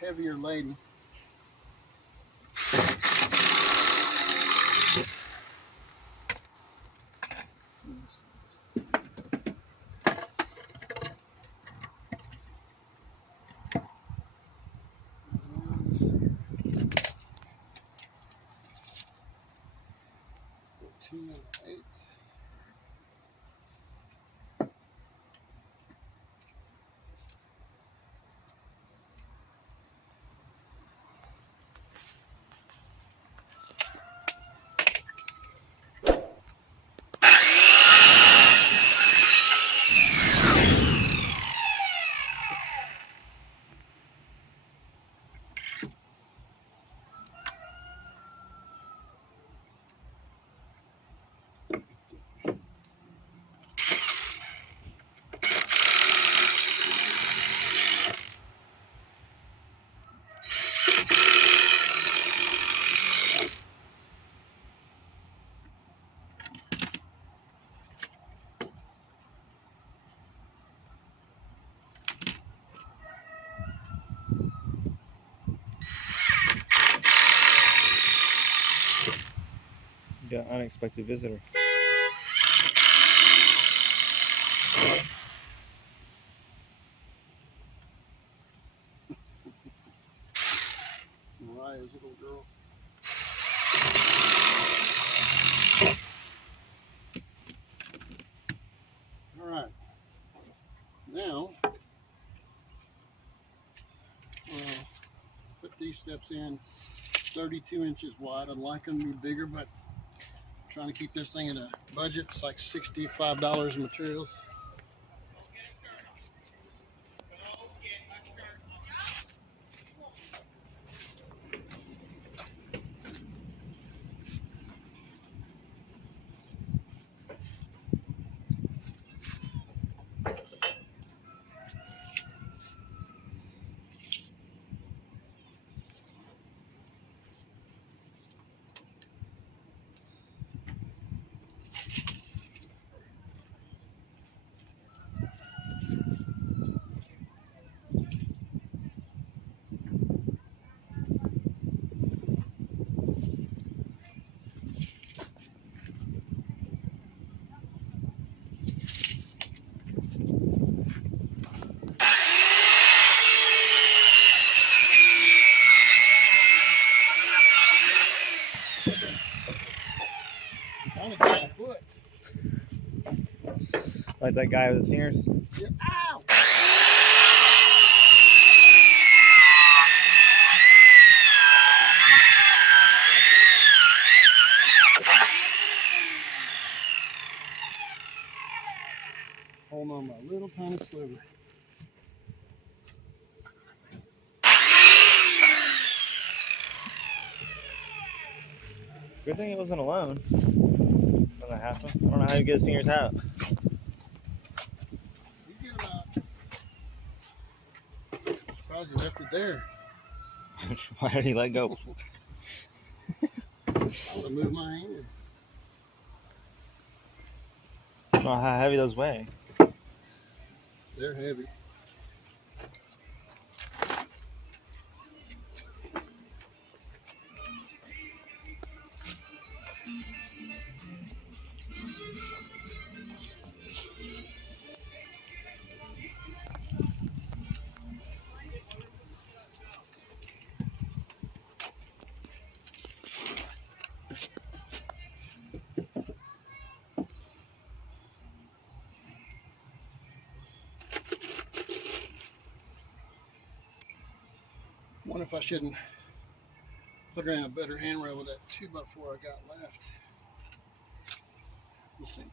heavier laden. Got an unexpected visitor. Mariah's little girl. All right. Now, put these steps in 32 inches wide. I'd like them to be bigger, but I'm trying to keep this thing at a budget. It's like $65 in materials. Like that guy with his fingers? Yeah. Ow! Hold on my little tiny sliver. Good thing it wasn't alone. Don't know happen. I don't know how you get his fingers out. You get him out. Surprised you left it there. Why did he let go? I would have moved my hand. I don't know how heavy those weigh. They're heavy. I wonder if I shouldn't put her in a better handrail with that 2x4 I got left. We'll see.